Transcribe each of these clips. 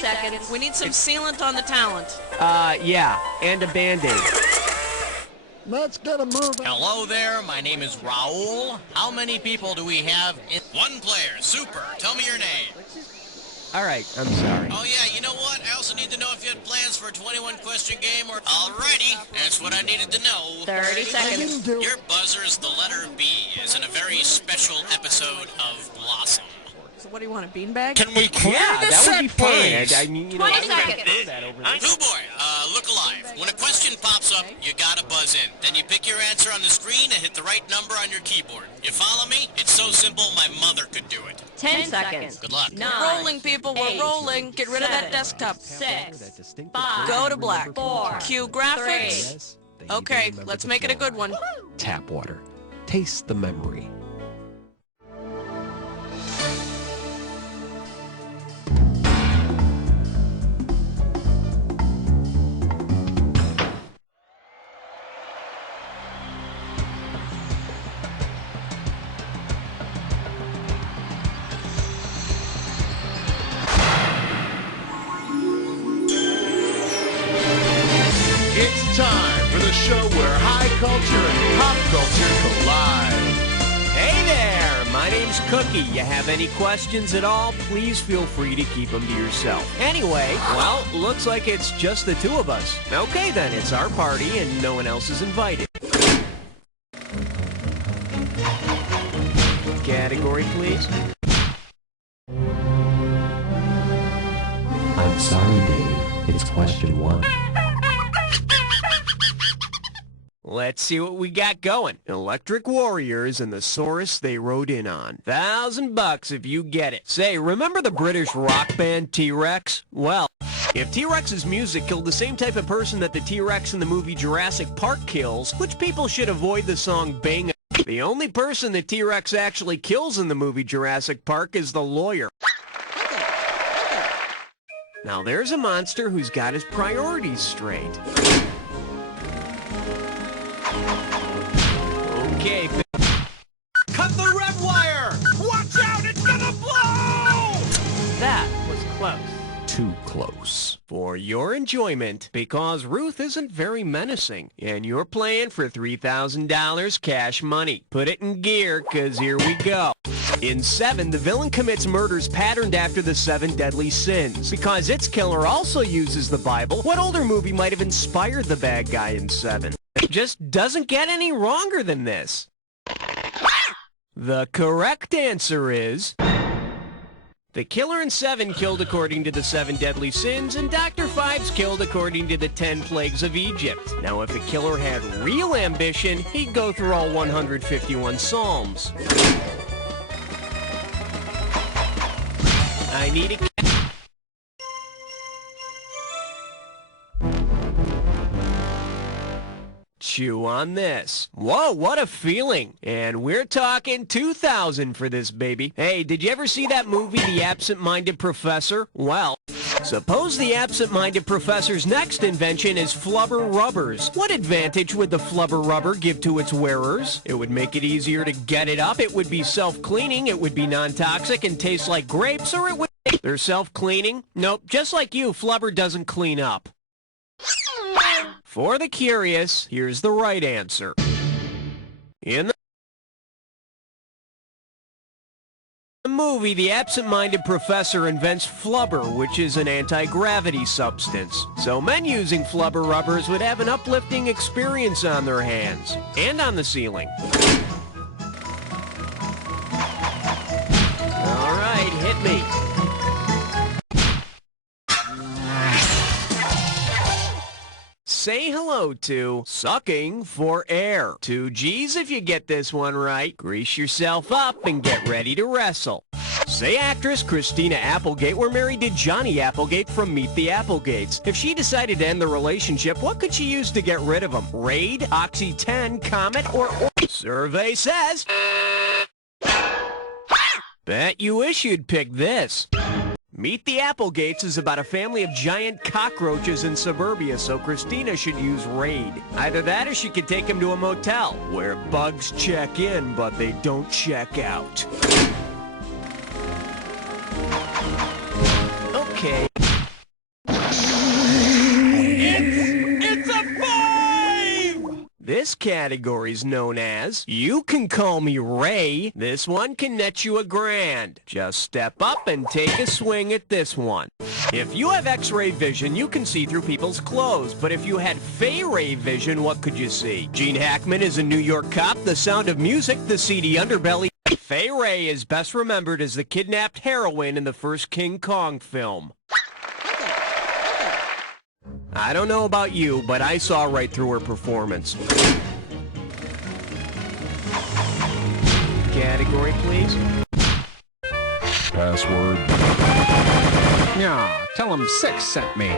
seconds. We need some sealant on the talent. Yeah, and a Band-Aid. Let's get a move. Hello there, my name is Raul. How many people do we have in... One player, super. Tell me your name. All right, I'm sorry. Oh yeah, you know what? I also need to know if you had plans for a 21-question game or... Alrighty, that's what I needed to know. 30 seconds. Your buzzer is the letter B, as in a very special episode of Blossom. So what do you want, a beanbag? Can we clear Yeah, the that would be set, fun. please? I mean, you know, 20 I would seconds. prefer that over this. New boy, look alive. When a question pops up, you gotta buzz in. Then you pick your answer on the screen and hit the right number on your keyboard. You follow me? It's so simple, my mother could do it. 10 seconds. Good luck. 9. Rolling, people, we're 8, rolling. Get rid of that 7, desktop. 6. 5. Go to black. 4. Cue graphics. Okay, let's make it a good one. Tap water. Taste the memory. It's time for the show where high culture and pop culture collide. Hey there, my name's Cookie. You have any questions at all, please feel free to keep them to yourself. Anyway, well, looks like it's just the two of us. Okay then, it's our party and no one else is invited. Category, please. I'm sorry, Dave. It's question 1. Let's see what we got going. Electric Warriors and the Saurus they rode in on. $1,000 if you get it. Say, remember the British rock band T-Rex? Well, if T-Rex's music killed the same type of person that the T-Rex in the movie Jurassic Park kills, which people should avoid the song Bang. The only person that T-Rex actually kills in the movie Jurassic Park is the lawyer. Now there's a monster who's got his priorities straight. Okay, Cut the red wire! Watch out, it's gonna blow! that was close. Too close. For your enjoyment, because Ruth isn't very menacing, and you're playing for $3,000 cash money. Put it in gear, 'cause here we go. In 7, the villain commits murders patterned after the 7 deadly sins. Because its killer also uses the Bible, what older movie might have inspired the bad guy in 7? It just doesn't get any wronger than this. The correct answer is... the killer in 7 killed according to the 7 deadly sins, and Dr. Fives killed according to the 10 plagues of Egypt. Now, if a killer had real ambition, he'd go through all 151 psalms. I need a... chew on this. Whoa, what a feeling. And we're talking 2,000 for this baby. Hey, did you ever see that movie, The Absent-Minded Professor? Well, suppose the absent-minded professor's next invention is flubber rubbers. What advantage would the flubber rubber give to its wearers? It would make it easier to get it up, it would be self-cleaning, it would be non-toxic and taste like grapes, or it would... They're self-cleaning? Nope, just like you, flubber doesn't clean up. For the curious, here's the right answer. In the movie, the absent-minded professor invents flubber, which is an anti-gravity substance. So men using flubber rubbers would have an uplifting experience on their hands and on the ceiling. All right, hit me. Say hello to sucking for air. 2 G's if you get this one right. Grease yourself up and get ready to wrestle. Say actress Christina Applegate were married to Johnny Applegate from Meet the Applegates. If she decided to end the relationship, what could she use to get rid of him? Raid, Oxy 10, Comet, or... Survey says... Bet you wish you'd pick this. Meet the Applegates is about a family of giant cockroaches in suburbia, so Christina should use Raid. Either that or she could take him to a motel, where bugs check in, but they don't check out. Okay. This category's known as You Can Call Me Ray. This one can net you $1,000. Just step up and take a swing at this one. If you have X-ray vision, you can see through people's clothes. But if you had Fay-Ray vision, what could you see? Gene Hackman is a New York cop. The Sound of Music, the seedy underbelly. Fay-Ray is best remembered as the kidnapped heroine in the first King Kong film. I don't know about you, but I saw right through her performance. Category, please. Password. Yeah, tell him 6 sent me.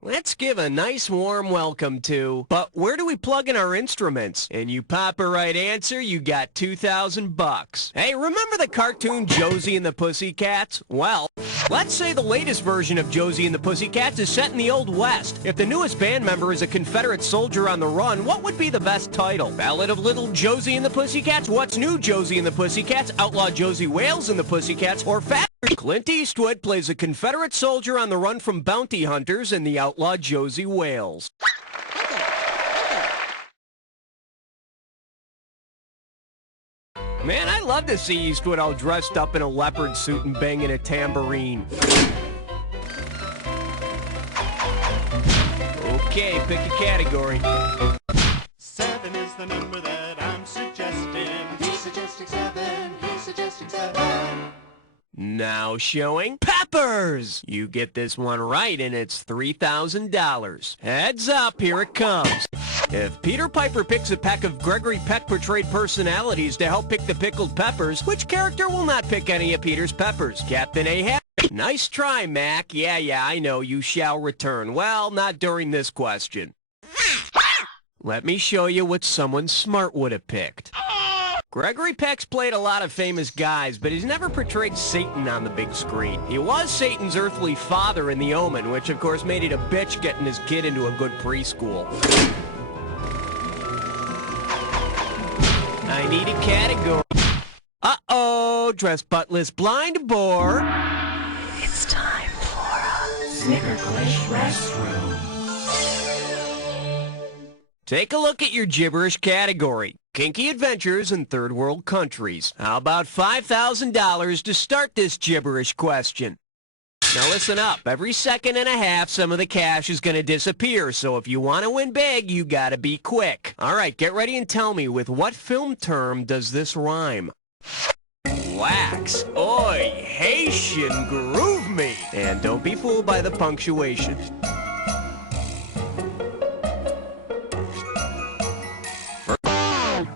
Let's give a nice warm welcome to, but where do we plug in our instruments? And you pop a right answer, you got $2,000. Hey, remember the cartoon Josie and the Pussycats? Well, let's say the latest version of Josie and the Pussycats is set in the Old West. If the newest band member is a Confederate soldier on the run, what would be the best title? Ballad of Little Josie and the Pussycats? What's New Josie and the Pussycats? Outlaw Josie Wales and the Pussycats? Or Fat? Clint Eastwood plays a Confederate soldier on the run from bounty hunters in the Outlaw Josie Wales. Man, I love to see Eastwood all dressed up in a leopard suit and banging a tambourine. Okay, pick a category. 7 is the number that I'm suggesting. He's suggesting 7. He's suggesting 7. Now showing Peppers! You get this one right and it's $3,000. Heads up, here it comes. If Peter Piper picks a pack of Gregory Peck portrayed personalities to help pick the pickled peppers, which character will not pick any of Peter's peppers? Captain Ahab? Nice try, Mac. Yeah, I know, you shall return. Well, not during this question. Let me show you what someone smart would have picked. Gregory Peck's played a lot of famous guys, but he's never portrayed Satan on the big screen. He was Satan's earthly father in The Omen, which of course made it a bitch getting his kid into a good preschool. I need a category. Uh-oh, dress buttless blind boar. It's time for a Snickerglish restroom. Take a look at your gibberish category. Kinky adventures in third world countries. How about $5,000 to start this gibberish question? Now listen up. Every second and a half, some of the cash is going to disappear. So if you want to win big, you got to be quick. All right, get ready and tell me, with what film term does this rhyme? Wax. Oi, Haitian, groove me. And don't be fooled by the punctuation.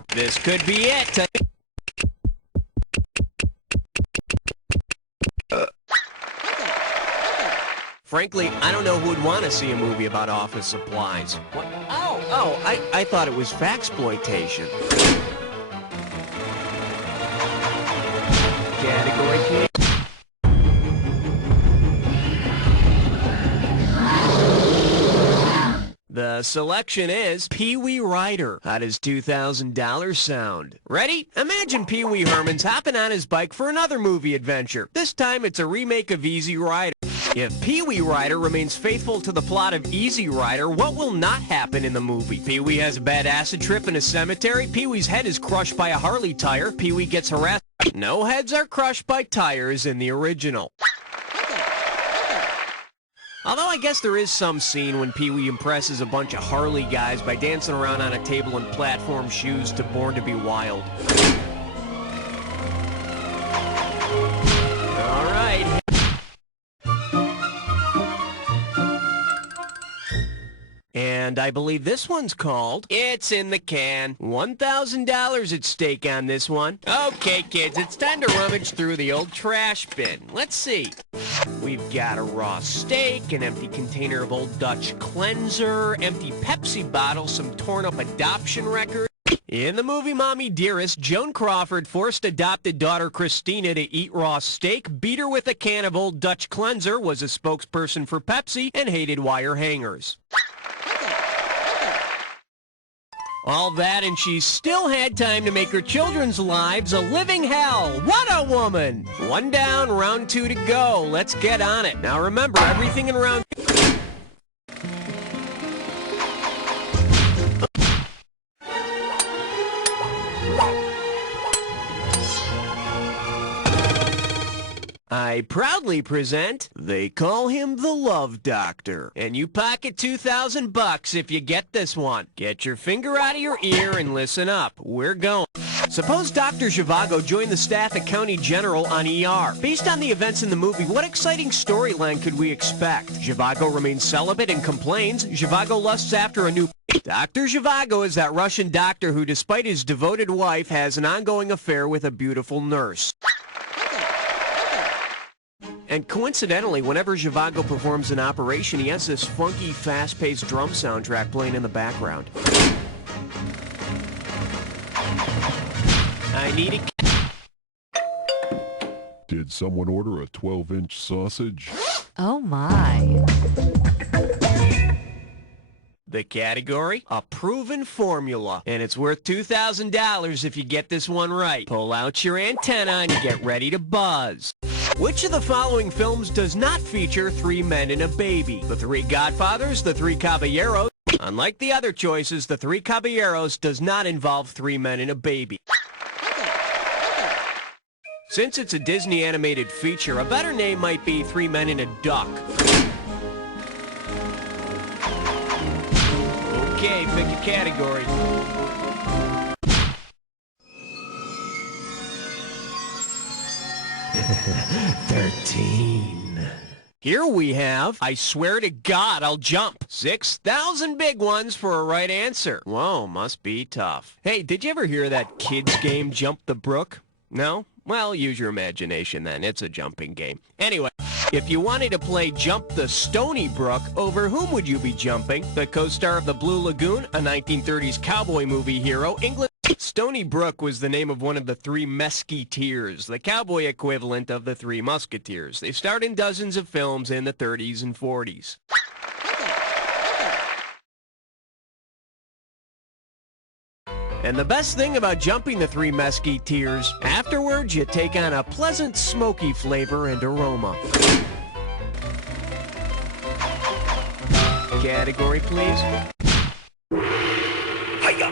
This could be it. Frankly, I don't know who would want to see a movie about office supplies. What? Oh, I thought it was faxploitation. Category please. The selection is Pee-wee Rider. How does $2,000 sound? Ready? Imagine Pee-wee Herman's hopping on his bike for another movie adventure. This time it's a remake of Easy Rider. If Pee-wee Rider remains faithful to the plot of Easy Rider, what will not happen in the movie? Pee-wee has a bad acid trip in a cemetery. Pee-wee's head is crushed by a Harley tire. Pee-wee gets harassed. No heads are crushed by tires in the original. Although I guess there is some scene when Pee-wee impresses a bunch of Harley guys by dancing around on a table in platform shoes to Born to Be Wild. All right. And I believe this one's called It's in the Can. $1,000 at stake on this one. Okay, kids, it's time to rummage through the old trash bin. Let's see. We've got a raw steak, an empty container of Old Dutch cleanser, empty Pepsi bottle, some torn-up adoption records. In the movie Mommy Dearest, Joan Crawford forced adopted daughter Christina to eat raw steak, beat her with a can of Old Dutch cleanser, was a spokesperson for Pepsi, and hated wire hangers. All that, and she still had time to make her children's lives a living hell. What a woman! One down, round 2 to go. Let's get on it. Now remember, everything in round... I proudly present, they call him the Love Doctor. And you pocket $2,000 if you get this one. Get your finger out of your ear and listen up. We're going. Suppose Dr. Zhivago joined the staff at County General on ER. Based on the events in the movie, what exciting storyline could we expect? Zhivago remains celibate and complains. Zhivago lusts after a new... Dr. Zhivago is that Russian doctor who, despite his devoted wife, has an ongoing affair with a beautiful nurse. And coincidentally, whenever Zhivago performs an operation, he has this funky, fast-paced drum soundtrack playing in the background. I need a... Did someone order a 12-inch sausage? Oh my. The category? A proven formula. And it's worth $2,000 if you get this one right. Pull out your antenna and get ready to buzz. Which of the following films does not feature three men and a baby? The Three Godfathers, The Three Caballeros. Unlike the other choices, The Three Caballeros does not involve three men and a baby. Since it's a Disney animated feature, a better name might be Three Men and a Duck. Okay, pick a category. Here we have, I swear to God, I'll jump. 6,000 big ones for a right answer. Whoa, must be tough. Hey, did you ever hear that kids game Jump the Brook? No? Well, use your imagination then. It's a jumping game. Anyway, if you wanted to play Jump the Stony Brook, over whom would you be jumping? The co-star of The Blue Lagoon, a 1930s cowboy movie hero, England. Stony Brook was the name of one of the Three Mesquiteers, the cowboy equivalent of the Three Musketeers. They starred in dozens of films in the 30s and 40s. And the best thing about jumping the Three Mesquiteers, afterwards you take on a pleasant smoky flavor and aroma. Category, please. Hi-ya!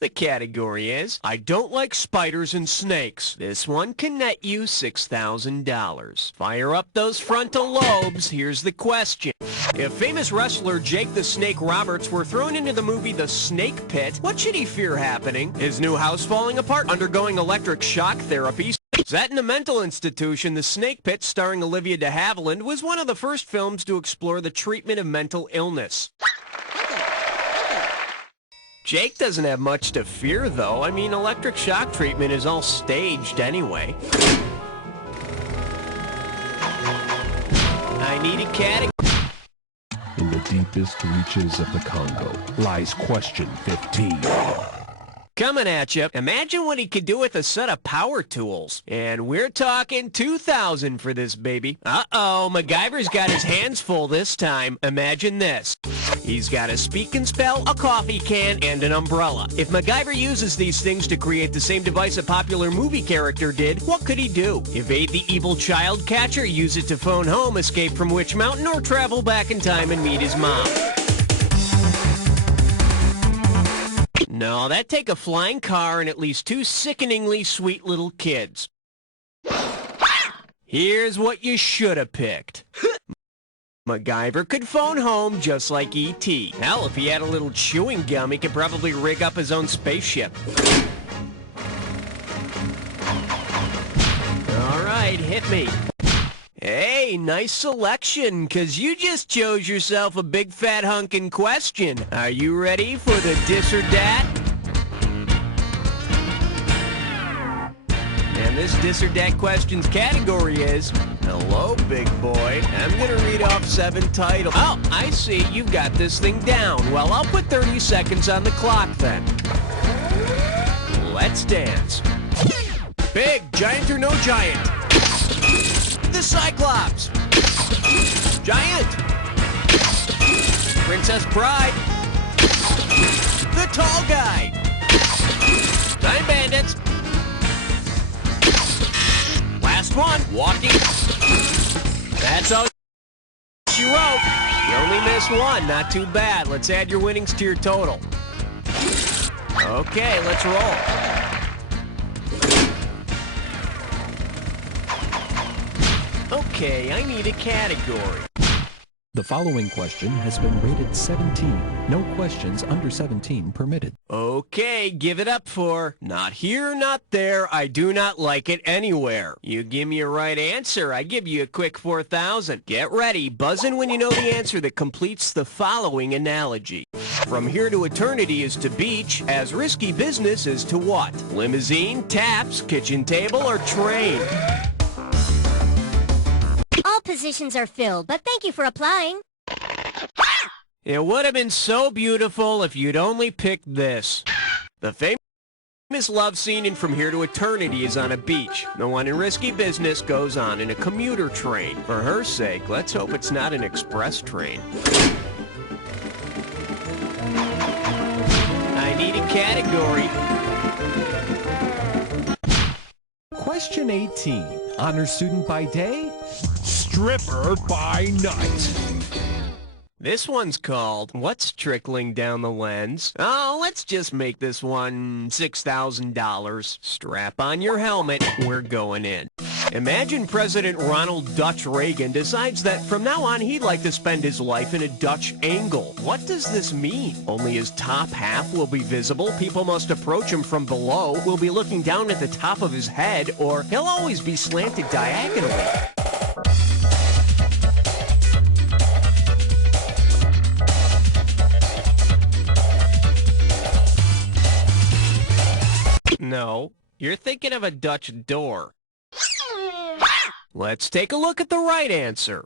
The category is, I don't like spiders and snakes. This one can net you $6,000. Fire up those frontal lobes. Here's the question. If famous wrestler Jake the Snake Roberts were thrown into the movie The Snake Pit, what should he fear happening? His new house falling apart? Undergoing electric shock therapy? Set in a mental institution, The Snake Pit, starring Olivia de Havilland, was one of the first films to explore the treatment of mental illness. Jake doesn't have much to fear, though. I mean, electric shock treatment is all staged anyway. I need a category. In the deepest reaches of the Congo lies question 15. Coming at you. Imagine what he could do with a set of power tools. And we're talking $2,000 for this baby. Uh-oh, MacGyver's got his hands full this time. Imagine this. He's got a speak and spell, a coffee can, and an umbrella. If MacGyver uses these things to create the same device a popular movie character did, what could he do? Evade the evil child catcher, use it to phone home, escape from Witch Mountain, or travel back in time and meet his mom? No, that'd take a flying car and at least two sickeningly sweet little kids. Here's what you should have picked. MacGyver could phone home just like E.T. Hell, if he had a little chewing gum, he could probably rig up his own spaceship. All right, hit me. Hey, nice selection, 'cause you just chose yourself a big fat hunkin' question. Are you ready for the dis or dat? And this dis or dat question's category is, hello, big boy. I'm gonna read off 7 titles. Oh, I see, you've got this thing down. Well, I'll put 30 seconds on the clock then. Let's dance. Big, giant or no giant? The Cyclops. Giant. Princess Bride. The Tall Guy. Time Bandits. Last one. Walking. That's all you wrote. You only missed one. Not too bad. Let's add your winnings to your total. Okay, let's roll. Okay, I need a category. The following question has been rated 17. No questions under 17 permitted. Okay, give it up for not here, not there, I do not like it anywhere. You give me a right answer, I give you a quick 4,000. Get ready, buzz in when you know the answer that completes the following analogy. From here to eternity is to beach, as risky business is to what? Limousine, taps, kitchen table, or train? All positions are filled, but thank you for applying. It would have been so beautiful if you'd only picked this. The famous love scene in From Here to Eternity is on a beach. The one in Risky Business goes on in a commuter train. For her sake, let's hope it's not an express train. I need a category. Question 18. Honor student by day, stripper by night. This one's called What's Trickling Down the Lens? Oh, let's just make this one $6,000. Strap on your helmet, we're going in. Imagine President Ronald Dutch Reagan decides that from now on he'd like to spend his life in a Dutch angle. What does this mean? Only his top half will be visible, people must approach him from below, will be looking down at the top of his head, or he'll always be slanted diagonally. No, you're thinking of a Dutch door. Let's take a look at the right answer.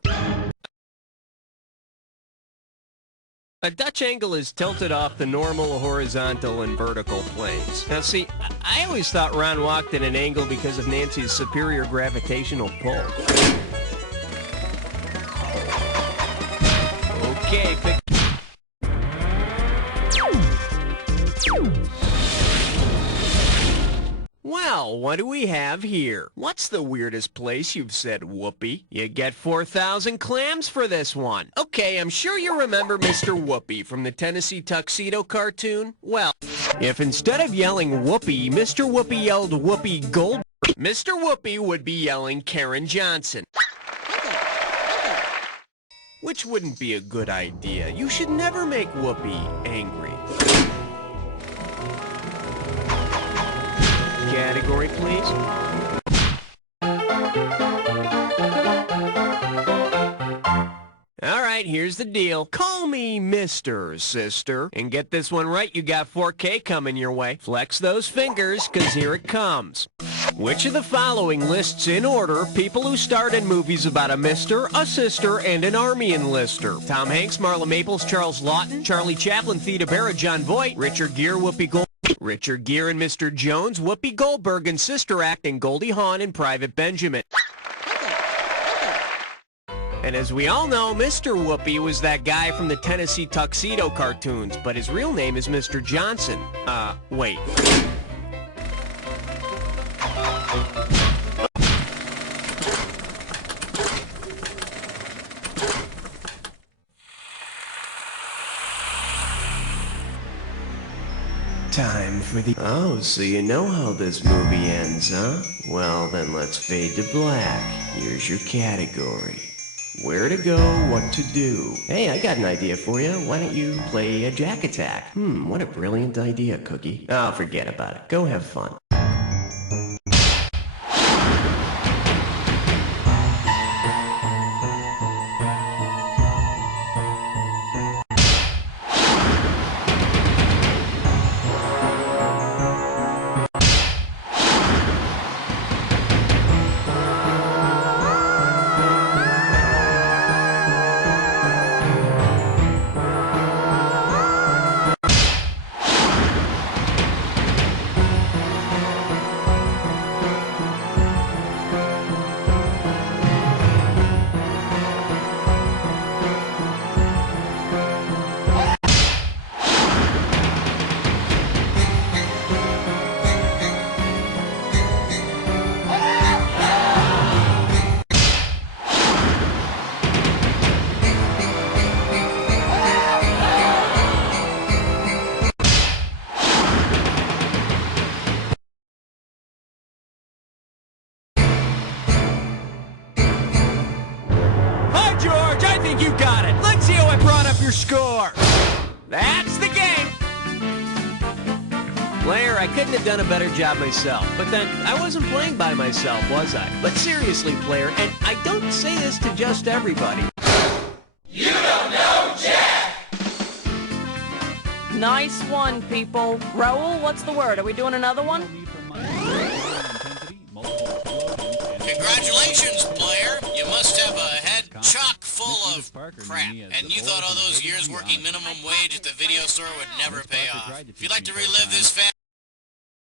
A Dutch angle is tilted off the normal horizontal and vertical planes. Now see, I always thought Ron walked at an angle because of Nancy's superior gravitational pull. Okay, pick... Well, what do we have here? What's the weirdest place you've said whoopee? You get 4,000 clams for this one. Okay, I'm sure you remember Mr. Whoopi from the Tennessee Tuxedo cartoon. Well, if instead of yelling whoopee, Mr. Whoopi yelled Whoopi Goldberg, Mr. Whoopi would be yelling Karen Johnson. Which wouldn't be a good idea. You should never make Whoopi angry. Category, please. All right, here's the deal. Call me Mr. Sister. And get this one right, you got 4K coming your way. Flex those fingers, 'cause here it comes. Which of the following lists in order people who starred in movies about a mister, a sister, and an army enlister? Tom Hanks, Marla Maples, Charles Lawton, Charlie Chaplin, Theda Bara, John Voight, Richard Gere, Whoopi Goldberg. Richard Gere and Mr. Jones, Whoopi Goldberg and Sister Act, and Goldie Hawn and Private Benjamin. And as we all know, Mr. Whoopi was that guy from the Tennessee Tuxedo cartoons, but his real name is Mr. Johnson. Wait. Time for the... Oh, so you know how this movie ends, huh? Well, then let's fade to black. Here's your category. Where to go, what to do. Hey, I got an idea for you. Why don't you play a Jack Attack? What a brilliant idea, Cookie. Oh, forget about it. Go have fun. score. That's the game. Player, I couldn't have done a better job myself. But then, I wasn't playing by myself, was I? But seriously, player, and I don't say this to just everybody. You don't know Jack! Nice one, people. Raul, what's the word? Are we doing another one? Congratulations, player. You must have a head chock full of crap. And you thought all those years working minimum wage at the video store would never pay off. If you'd like to relive this